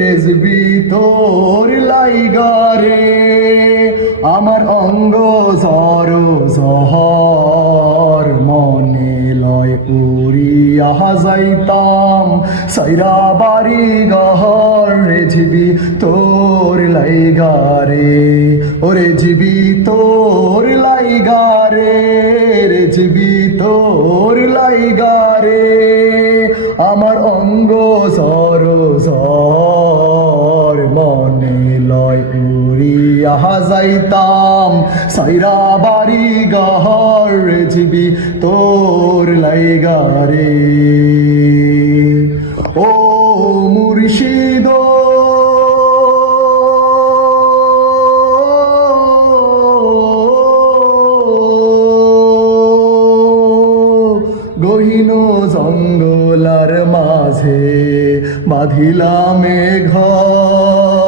রেজবি তোর লাইগারে, আমার অঙ্গ সর সহর মনে লয় উড়িয়া যাইতাম। সাইরা বাড়ি গহর, রেজবি তোর লাইগারে ওরে জিবি তোর লাইগারে, রেজবি তোর লাইগারে, আমার অঙ্গ সর সর লয় উড়িয়া যাইতাম, সাইরা বাড়ি গহর রেজবি তোর লাইগারে ও মুর্শিদ, গহীন জঙ্গলার মাঝে বাঁধিলামে ঘর।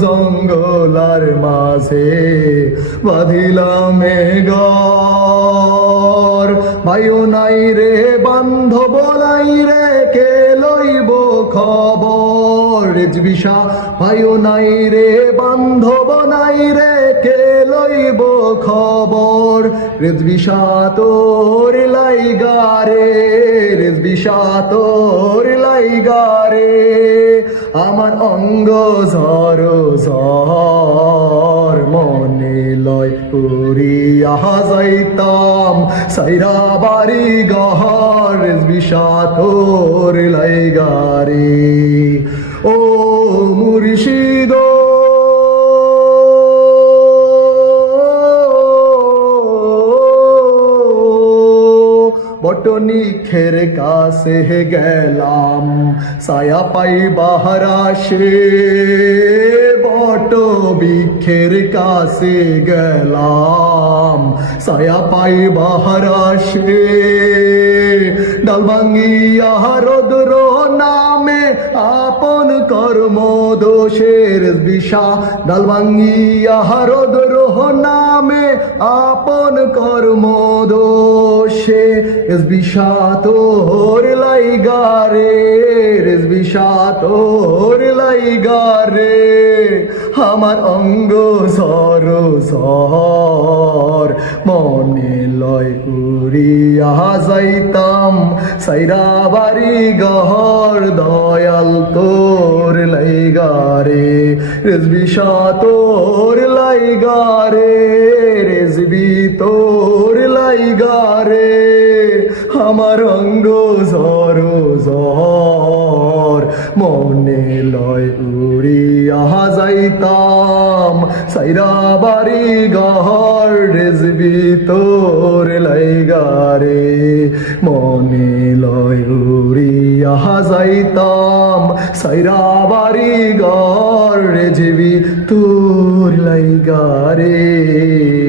জঙ্গলার মাঝে বাঁধিলামে ঘর। ভাইও নাই রে, বান্ধব নাই রে, কে লইব খবর? রেজবিশা, ভাইও নাই রে, বান্ধব নাই রে, কে লইব খবর? রেজবিশা তোর লাইগারে রেজবিশা তোর লাইগারে আমার অঙ্গ ঝর ঝর মনে লয় পুরিয়া যাইতাম। সাইরা বাড়ি গহর বিষাতোর তোর বটনিখের কাছে গেলাম সায়া পাই বাহারাসে বট বৃক্ষের কাছে গেলাম সায়া পাই বাহারাসে ডাল ভাঙ্গিয়া রোদ্র নামে আপন কর্ম দোষের বিষা ডাল ভাঙ্গিয়া রোদ্র নামে আপন কর্ম দোষে এস বিষাত তোর লাইগারে রেস বিষাত লাই লাইগারে। আমার অঙ্গ সর সর মনে লয় উড়িয়া যাইতাম। সাইরা বাড়ি গহর দয়াল তোর লাইগারে রেজবিশা তোর লাইগারে রেজবি তোর লাইগারে আমার অঙ্গ সর সর মনে লয় সাইরা বাড়ি গহর রেজবি তোর লাইগারে। মনে লয় যাইতাম সাইরা বাড়ি গহর রেজবি তোর লাইগারে।